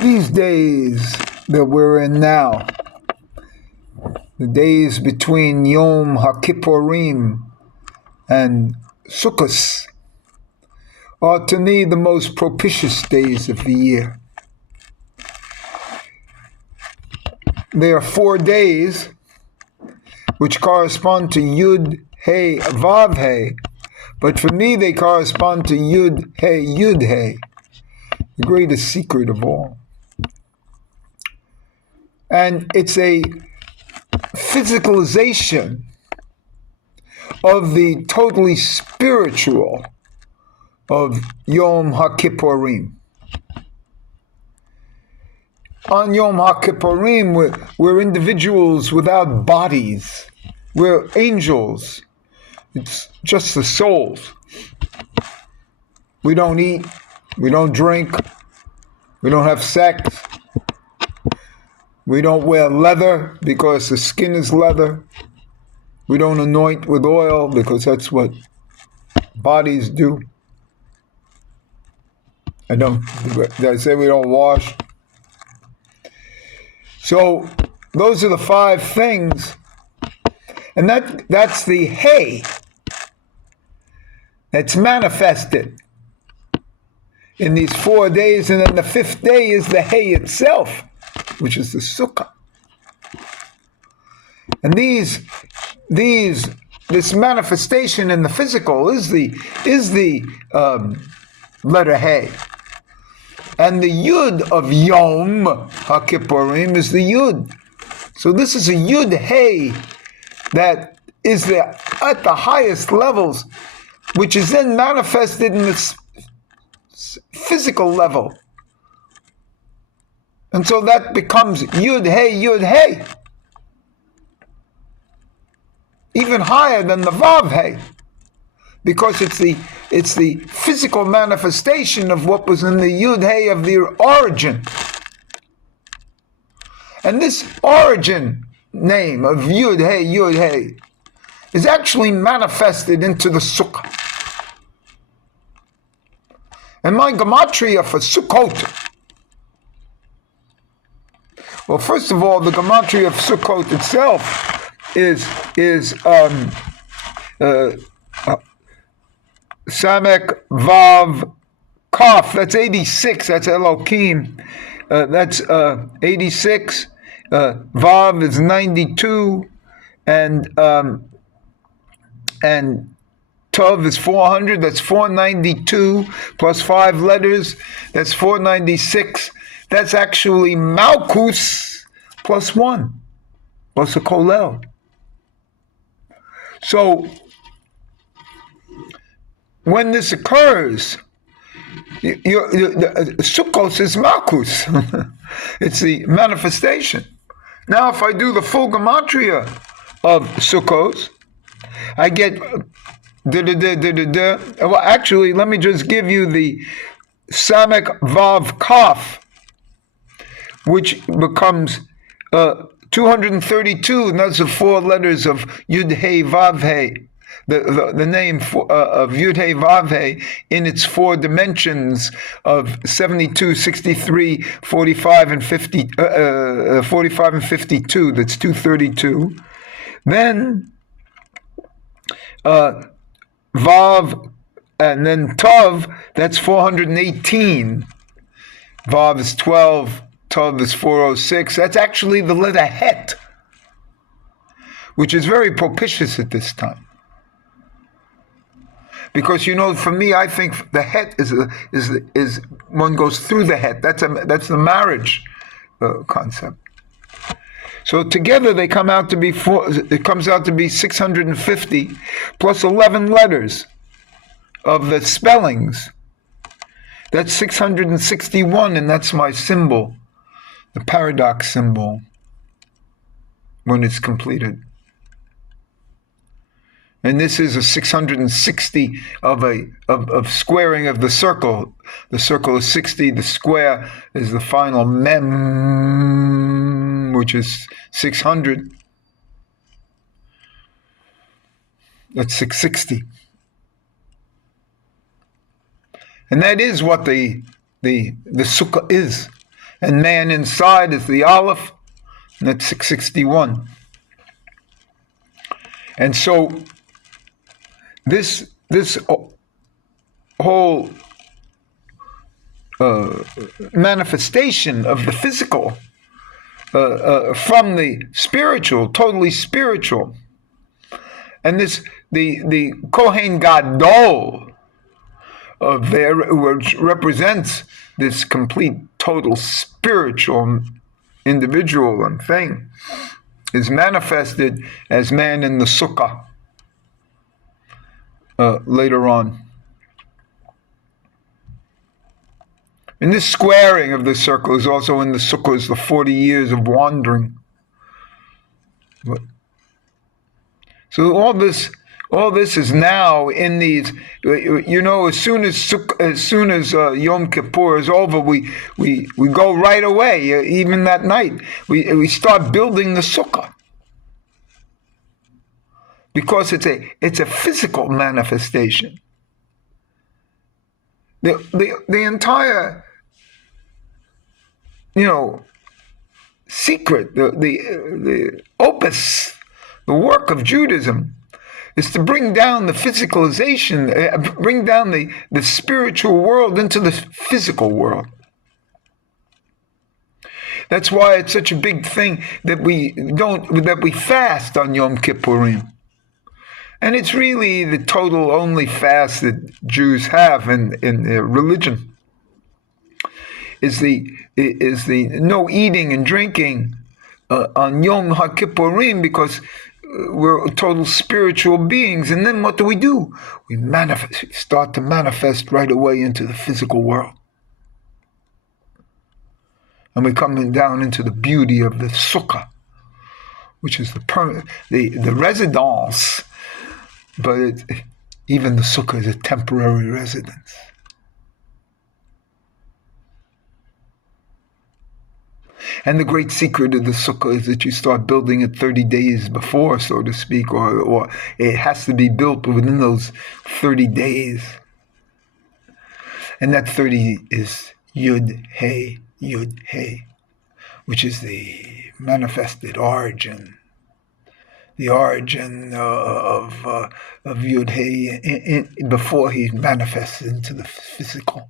These days that we're in now, the days between Yom Hakippurim and Sukkot, are to me the most propitious days of the year. There are 4 days which correspond to Yud, Hey, Vav, Hey, but for me they correspond to Yud, Hey, Yud, Hey, the greatest secret of all. And it's a physicalization of the totally spiritual of Yom HaKippurim. On Yom HaKippurim, we're individuals without bodies. We're angels. It's just the souls. We don't eat. We don't drink. We don't have sex. We don't wear leather because the skin is leather. We don't anoint with oil because that's what bodies do. Did I say we don't wash? So those are the 5 things. And that's the hay that's manifested in these 4 days. And then the 5th day is the hay itself, which is the Sukkot. And this manifestation in the physical is the letter Hay. And the Yud of Yom HaKippurim is the Yud. So this is a Yud Hay that is at the highest levels, which is then manifested in this physical level. And so that becomes Yud Hey, Yud Hey. Even higher than the Vav Hey. Because it's the physical manifestation of what was in the Yud Hey of the origin. And this origin name of Yud Hey is actually manifested into the Sukkah. And my gematria for Sukkot, well, first of all, the gematria of Sukkot itself is Samek Vav Kaf. That's 86. That's Elohim. That's 86. Vav is 92, and Tov is 400. That's 492 plus 5 letters. That's 496. That's actually Malkus plus 1 plus a Kolel. So when this occurs, Sukkot is Malkus. It's the manifestation. Now, if I do the full gematria of Sukkot, I get Well, actually, let me just give you the Samek Vav Kaf, which becomes 232, and that's the 4 letters of Yud Hey Vav Hey. The name of Yud Hey Vav Hey in its 4 dimensions of 72, 63, 45, and 50, 45 and 52. That's 232. Then Vav, and then Tov, that's 418. Vav is 12, Tov is 406. That's actually the letter Het, which is very propitious at this time. Because, for me, I think the Het is one goes through the Het. That's the marriage concept. So together they come out to be it comes out to be 650 plus 11 letters of the spellings. That's 661, and that's my symbol, the paradox symbol, when it's completed. And this is a 660 of squaring of the circle. The circle is 60. The square is the final mem, which is 600. That's 660. And that is what the sukkah is. and man inside is the Aleph, and that's 661. And so this whole manifestation of the physical from the spiritual, totally spiritual, and this the Kohen Gadol of there, which represents this complete, total spiritual individual and thing, is manifested as man in the Sukkah later on. And this squaring of the circle is also in the Sukkah, is the 40 years of wandering. So all this is now in these. As soon as Yom Kippur is over, we go right away. Even that night, we start building the Sukkah, because it's a physical manifestation. The entire secret, the opus, the work of Judaism is to bring down the physicalization, bring down the spiritual world into the physical world. That's why it's such a big thing that we fast on Yom Kippurim. And it's really the total only fast that Jews have in their religion. Is the no eating and drinking on Yom Hakippurim, because we're total spiritual beings. And then what do? We start to manifest right away into the physical world. And we come down into the beauty of the Sukkah, which is the residence, but even the Sukkah is a temporary residence. And the great secret of the Sukkah is that you start building it 30 days before, so to speak, or it has to be built within those 30 days. And that 30 is Yud Hey, which is the manifested origin. The origin of Yud Hey before he manifests into the physical.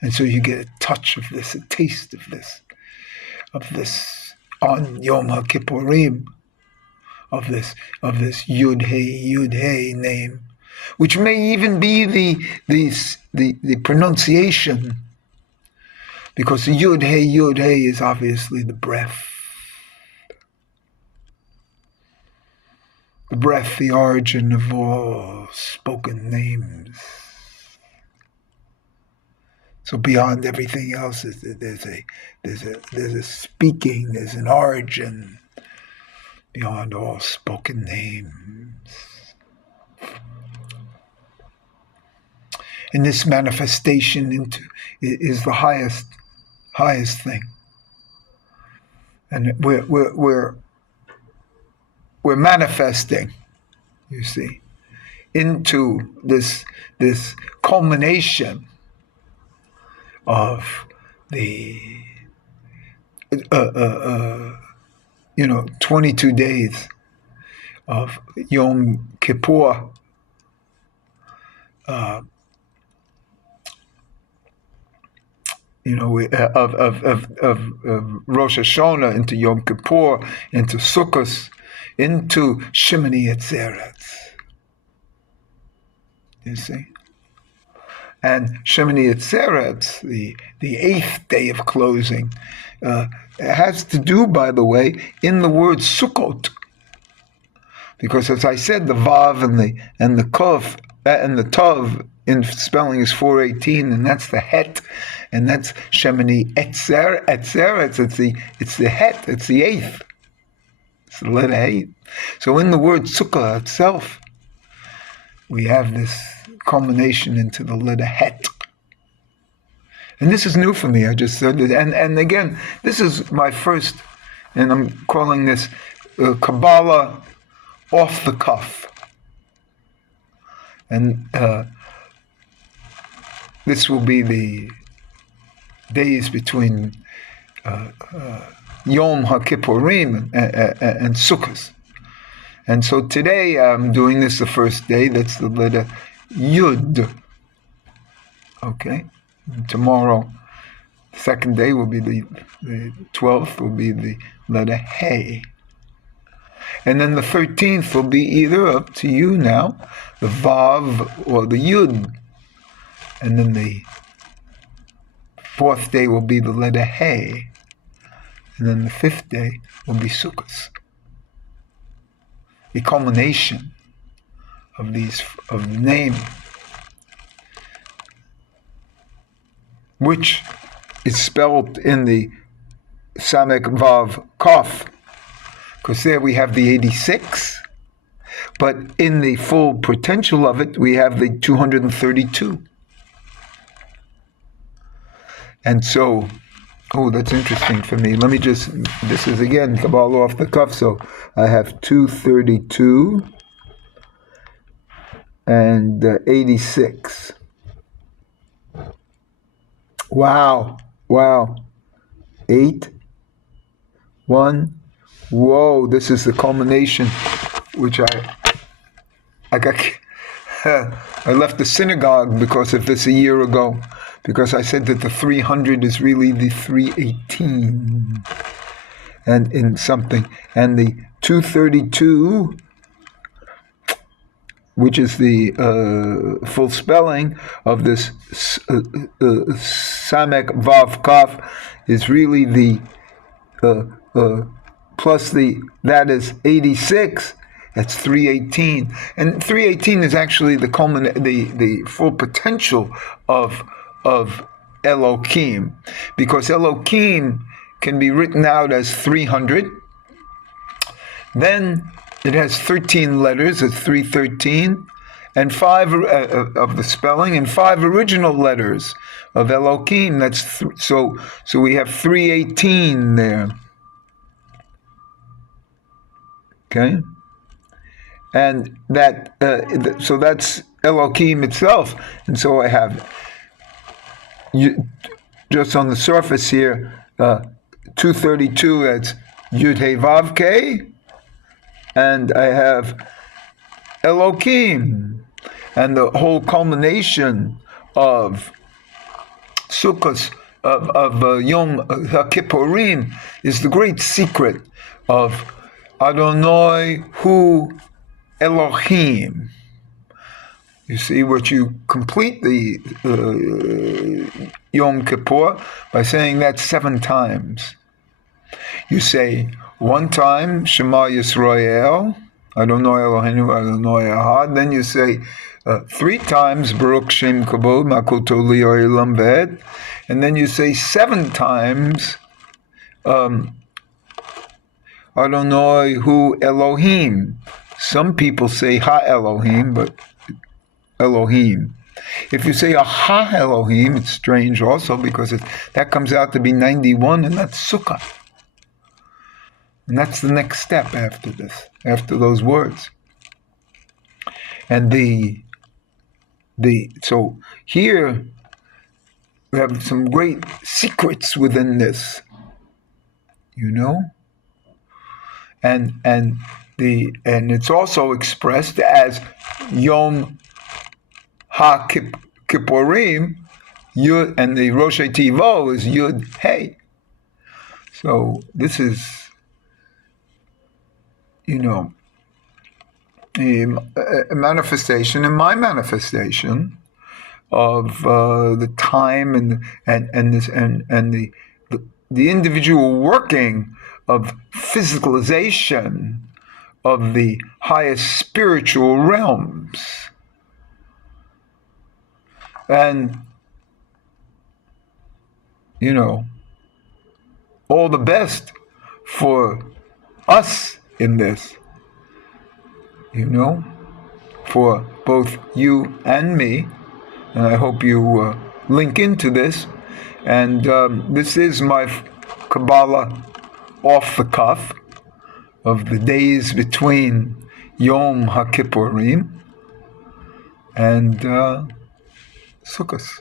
And so you get a touch of this, a taste of this on Yom HaKippurim, of this Yud Hey name, which may even be the pronunciation, because Yud Hey is obviously the breath. The breath, the origin of all spoken names. So beyond everything else, there's a speaking, there's an origin beyond all spoken names. And this manifestation is the highest thing. And we're manifesting, you see, into this culmination of the 22 days of Yom Kippur, of Rosh Hashanah into Yom Kippur, into Sukkot, into Shemini Atzeres. You see? And Shemini Atzeres, the eighth day of closing, has to do, by the way, in the word Sukkot. Because as I said, the Vav and the Kuf and the Tav in spelling is 418, and that's the Het, and that's Shemini Atzeres. It's the Het, it's the eighth. It's the letter eight. So in the word Sukkah itself, we have this culmination into the letter Het. And this is new for me, I just said it. And again, this is my first, and I'm calling this Kabbalah off the cuff. And this will be days between Yom Hakippurim and Sukkot. And so today I'm doing this the first day. That's the letter Yud. Okay? And tomorrow, the second day will be the 12th, will be the letter Hey. And then the 13th will be either, up to you now, the Vav or the Yud. And then the fourth day will be the letter Hey. And then the fifth day will be Sukkot. The culmination of the name, which is spelled in the Samek Vav Kaf, because there we have the 86, but in the full potential of it, we have the 232. And so, that's interesting for me. Let me just, this is again Kabbalah off the cuff, so I have 232 and 86. Wow. 8, 1. Whoa, this is the culmination, which I got. I left the synagogue because of this a year ago, because I said that the 300 is really the 318, and in something, and the 232, which is the full spelling of this Samek Vav Kaf, is really the plus that is 86. That's 318, and 318 is actually the full potential of Elohim, because Elohim can be written out as 300. Then it has 13 letters, it's 313, and 5 of the spelling, and 5 original letters of Elohim. That's so we have 318 there. Okay, and that so that's Elohim itself, and so I have just on the surface here 232. That's Yud Hey Vav K, and I have Elohim, and the whole culmination of Sukkot of Yom Hakippurim is the great secret of Adonai Hu Elohim. You see, what you complete the Yom Kippur by saying that 7 times. You say 1 time Shema Yisrael, Adonai Eloheinu, Adonai Ahad. Then you say 3 times Baruch Shem Kavod Makoto Li'olam Ved, and then you say 7 times Adonai Hu Elohim. Some people say Ha Elohim, but Elohim. If you say a Ha Elohim, it's strange also, because that comes out to be 91, and that's Sukkot. And that's the next step after this, after those words. And so here we have some great secrets within this, and it's also expressed as Yom HaKippurim, Yud, and the Rosh Tivo is Yud Hey. So this is, a manifestation, and my manifestation of the time and the individual working of physicalization of the highest spiritual realms. And, all the best for us in this, for both you and me. And I hope you link into this. And this is my Kabbalah off the cuff of the days between Yom Hakippurim and Sukkot.